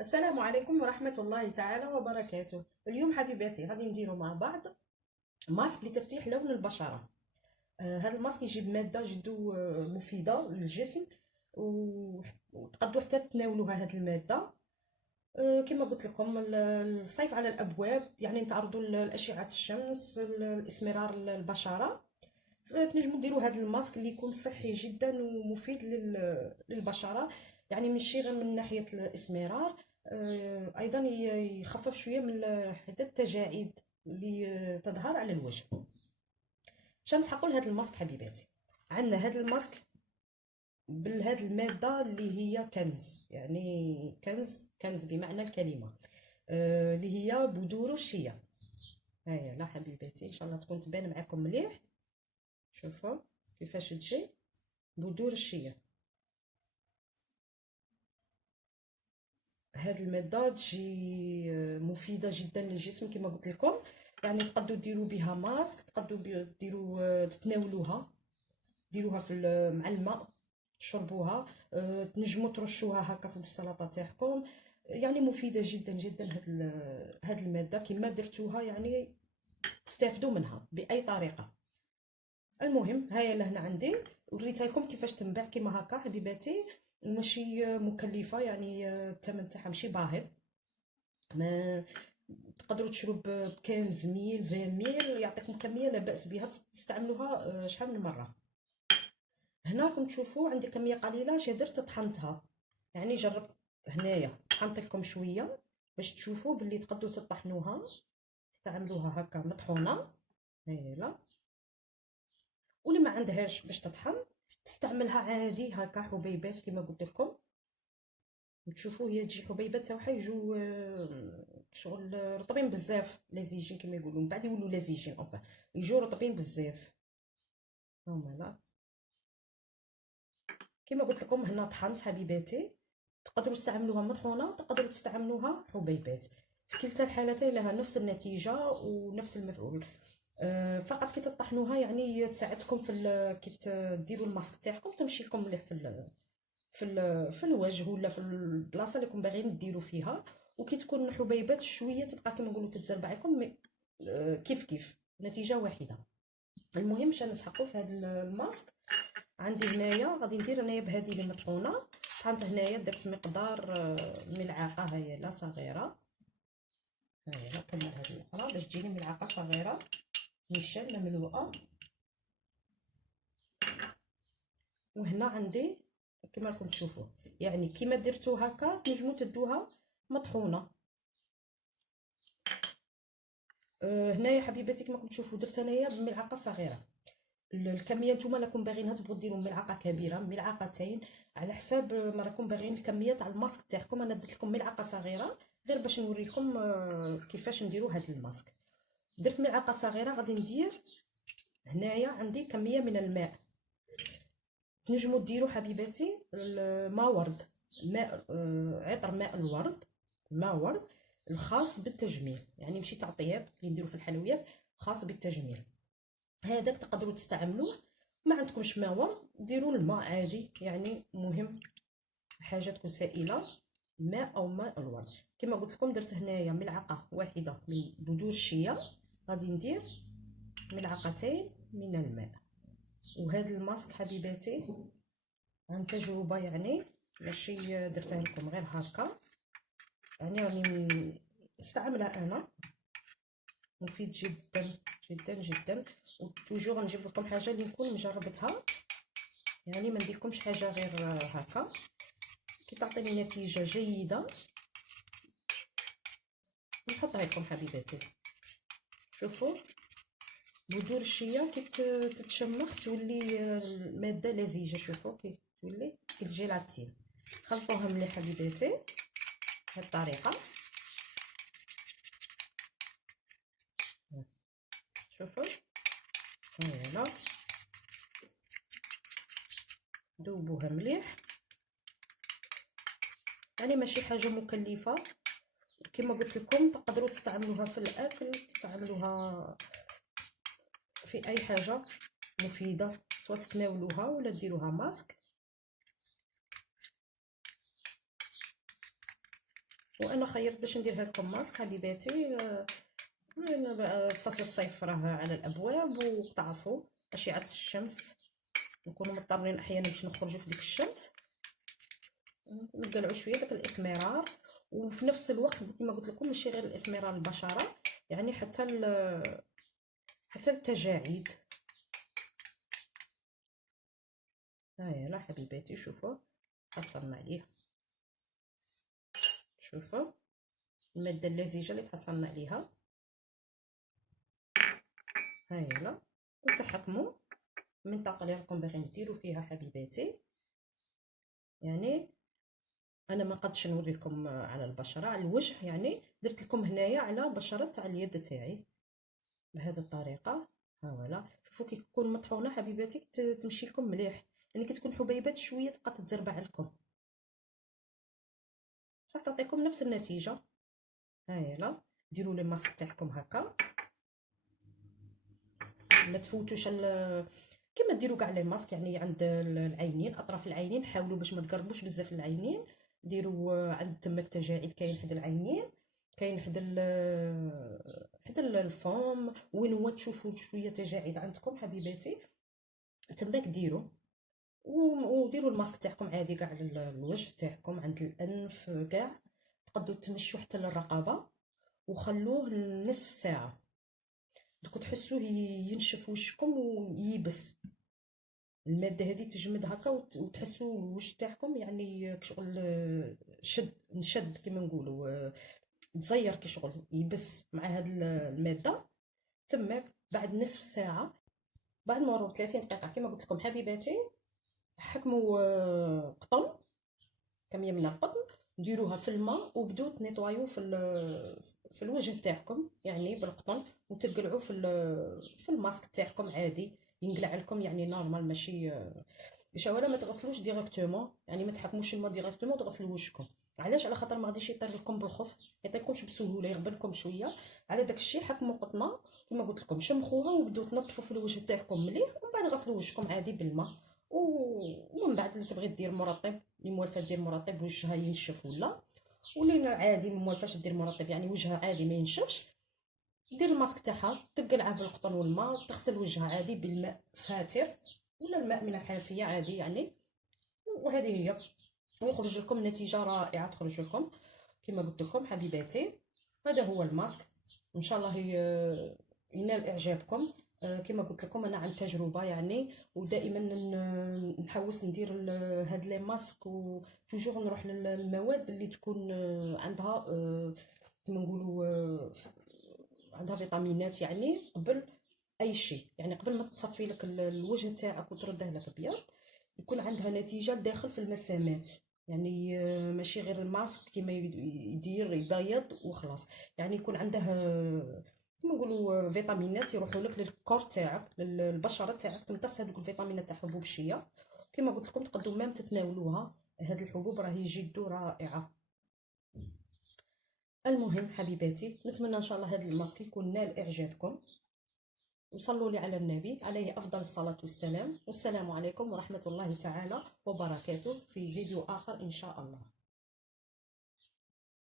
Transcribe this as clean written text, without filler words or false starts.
السلام عليكم ورحمة الله تعالى وبركاته. اليوم حبيباتي غادي نديرو مع بعض ماسك لتفتيح لون البشرة. هذا الماسك يجيب مادة جدو مفيدة للجسم، وتقدروا حتى تناولوها هذه المادة. كما قلت لكم الصيف على الأبواب، يعني نتعرضوا لأشعة الشمس، الإسمرار البشرة. فتنجموا ديروا هذا الماسك اللي يكون صحي جدا ومفيد للبشرة. يعني ماشي غير من ناحية الإسمرار، أيضا يخفف شوية من حتى التجاعيد اللي تظهر على الوجه. شنو نسحقوا لهذا الماسك حبيباتي؟ عندنا هذا الماسك بهذه المادة اللي هي كنز، يعني كنز بمعنى الكلمة، اللي هي بذور الشيا. هيا لا حبيباتي، ان شاء الله تكون تبان معكم مليح. شوفوا كيفاش تجي بذور الشيا. هاد الماده تجي مفيده جدا للجسم كما قلت لكم. يعني تقدروا ديروا بها ماسك، تقدروا ديروا تتناولوها، ديروها مع الماء، تشربوها. تنجموا ترشوها هكا في السلطه تاعكم. يعني مفيده جدا جدا هاد الماده. كما درتوها يعني تستافدوا منها باي طريقه. المهم هيا لهنا عندي، وريتها لكم كيفاش تنباع كيما هكا حبيباتي. ماشي مكلفه، يعني الثمن تاعها ماشي باهظ. ما تقدروا تشرو ب 15000 20000 يعطيكم كميه لا باس بها، تستعملوها شحال من مره. هنا راكم تشوفوا عندي كميه قليله، اش درت طحنتها. يعني جربت هنايا طحنت لكم شويه باش تشوفوا باللي تقدروا تطحنوها، تستعملوها هكا مطحونه. هايله. واللي ما عندهاش باش تطحن تستعملها عادي هكا حبيبات كما قلت لكم. تشوفوا هي تجي حبيبات تاعها يجو شغل رطبين بزاف، لزيجين كما يقولوا، من بعد يولوا لزيجين اونفا يجوا رطبين بزاف. هما لا كما قلت لكم هنا طحنت حبيباتي. تقدروا تستعملوها مطحونه، تقدروا تستعملوها حبيبات. في كلتا الحالتين لها نفس النتيجه ونفس المفعول. فقط كي تطحنوها يعني تساعدكم في كي ديروا الماسك تاعكم تمشي لكم مليح في الوجه ولا في البلاصه اللي راكم باغيين ديروا فيها. وكي تكون حبيبات شويه تبقى كما نقولوا تتزربع لكم، كيف كيف نتيجه واحده. المهم باش نسحقوا في هذا الماسك. عندي هنايا غادي ندير هنايا بهذه اللي مطحونه. طحنت هنايا درت مقدار ملعقه هي لا صغيره. هاي كمل هذه الاخرى باش تجيني ملعقه صغيره نشان مملوءه. وهنا عندي كما راكم تشوفوا، يعني كيما درتو هكا تنجموا تدوها مطحونه. هنايا حبيباتي كما راكم تشوفوا درت انايا بملعقه صغيره. الكميه نتوما راكم باغينها تبغوا ديروا ملعقه كبيره، ملعقتين، على حساب ما راكم باغيين الكميه تاع الماسك تاعكم. انا درت لكم ملعقه صغيره غير باش نوريكم كيفاش نديروا هذا الماسك. درت ملعقه صغيره. غادي ندير هنايا عندي كميه من الماء. تنجموا ديروا حبيباتي ماء ورد، ماء عطر ماء الورد، ماء ورد الخاص بالتجميل، يعني ماشي تاع طياب اللي نديرو في الحلويات، خاص بالتجميل. هذاك تقدروا تستعملوه. ما عندكمش ماء ورد ديروا الماء عادي، يعني مهم حاجه تكون سائله، ماء او ماء الورد. كما قلت لكم درت هنايا ملعقه واحده من بذور الشيا، غادي ندير ملعقتين من الماء. وهذا الماسك حبيباتي عن تجربه، يعني ماشي درتها لكم غير هكا، يعني راني نستعملها انا. مفيد جدا جدا جدا. وتوجور نجيب لكم حاجه اللي نكون مجربتها، يعني ما نديركمش حاجه غير هكا. كي تعطيني نتيجه جيده نحطها لكم حبيباتي. شوفوا بذور الشيا كي تتشمخ تولي الماده لزيجه. شوفوا كي تولي كالجيلاتين. خلطوها مليح حبيباتي بهذه الطريقه. شوفوا هنا ذوبوها مليح، يعني ماشي حاجه مكلفه. كما قلت لكم تقدروا تستعملوها في الاكل، تستعملوها في اي حاجه مفيده، سواء تتناولوها ولا ديروها ماسك. وانا خيرت باش نديرها لكم ماسك حبيباتي. فصل الصيف راه على الابواب، وتعرفوا اشعه الشمس نكونوا مضطرين احيانا باش نخرجوا في ديك الشمس، نقلعوا شويه داك الاسمرار. وفي نفس الوقت كما قلت لكم ماشي غير الاسمرار البشره، يعني حتى التجاعيد. ها يلا حبيباتي شوفوا حصلنا عليه، شوفوا الماده اللزجه اللي تحصلنا عليها. ها يلا وتحكموا المنطقه اللي راكم باغيين ديروا فيها حبيباتي. يعني انا ما قدش نوري لكم على البشره، على الوجه، يعني درت لكم هنايا على بشره تاع اليد تاعي بهذه الطريقه. ها ولا شوفوا كي تكون مطحونه حبيباتي تمشي لكم مليح، يعني كي تكون حبيبات شويه تبقى تتزربع لكم، بصح تعطيكم نفس النتيجه. ها يلا ديروا لي ماسك تاعكم هكا، ما تفوتوش كما ديروا كاع لي ماسك، يعني عند العينين، اطراف العينين حاولوا باش ما تقربوش بزاف العينين. ديروا عند تماك تجاعيد كاين حدا العينين، كاين حدا الفم، وين هو تشوفوا شويه تجاعيد عندكم حبيباتي تماك ديروا. وديروا الماسك تاعكم عادي كاع على الوجه تاعكم، عند الانف كاع، تقدروا تمشوا حتى للرقبه، وخلوه نصف ساعه دوك تحسوه ينشف وشكم ويبس. الماده هذه تجمد هكا وتحسوا الوجه تاعكم يعني كشغل شد نشد كما نقولوا، تزير كشغل يبس مع هاد الماده. تماك بعد نصف ساعه، بعد مرور 30 دقيقه كما قلت لكم حبيباتي، حكموا قطن، كميه من القطن، ديروها في الماء وبداو تنيطوايو في الوجه تاعكم يعني بالقطن، وتقلعوا في الماسك تاعكم عادي ينقلع لكم يعني نورمال، ماشي ولا ما تغسلوش ديريكتومون، يعني ما تحكموش الماء ديريكتومون وتغسلوا وجهكم. علاش؟ على خاطر ما غاديش يطير لكم بالخف، يعطيكمش بسهوله، يغبنكم شويه. على داك الشيء حكموا قطنه كما قلت لكم، شمخوها وبداو تنظفوا في الوجه تاعكم مليح، ومن بعد غسلوا وجهكم عادي بالماء. ومن بعد اللي تبغي دير مرطب، اللي موالفه دير مرطب وجهها ينشف، واللي عادي ما موالفاش دير مرطب يعني وجهها عادي ما ينشفش، دير الماسك تاعها تقلعه بالقطن والماء، تغسل وجهها عادي بالماء فاتر ولا الماء من الحنفيه عادي يعني. وهذه هي، ويخرج لكم نتيجه رائعه، تخرج لكم كما قلت لكم حبيباتي. هذا هو الماسك، ان شاء الله ينال اعجابكم. كما قلت لكم انا عن تجربه يعني، ودائما نحوس ندير هاد لي ماسك، وتوجور نروح للمواد اللي تكون عندها كما نقولوا عندها فيتامينات، يعني قبل اي شيء، يعني قبل ما تصفي لك الوجه تاعك وترده لك ابيض، يكون عندها نتيجه داخل في المسامات. يعني ماشي غير الماسك كيما يدير يبيض وخلاص، يعني يكون عنده كما نقولوا فيتامينات يروحوا لك للكور تاعك، للبشره تاعك، تمتص هذوك الفيتامينات تاع حبوب الشيا. كما قلت لكم تقدروا ميم تتناولوها، هاد الحبوب راهي جد رائعه. المهم حبيباتي، نتمنى ان شاء الله هذا الماسك يكون نال اعجابكم، وصلوا لي على النبي عليه افضل الصلاه والسلام. والسلام عليكم ورحمه الله تعالى وبركاته، في فيديو اخر ان شاء الله.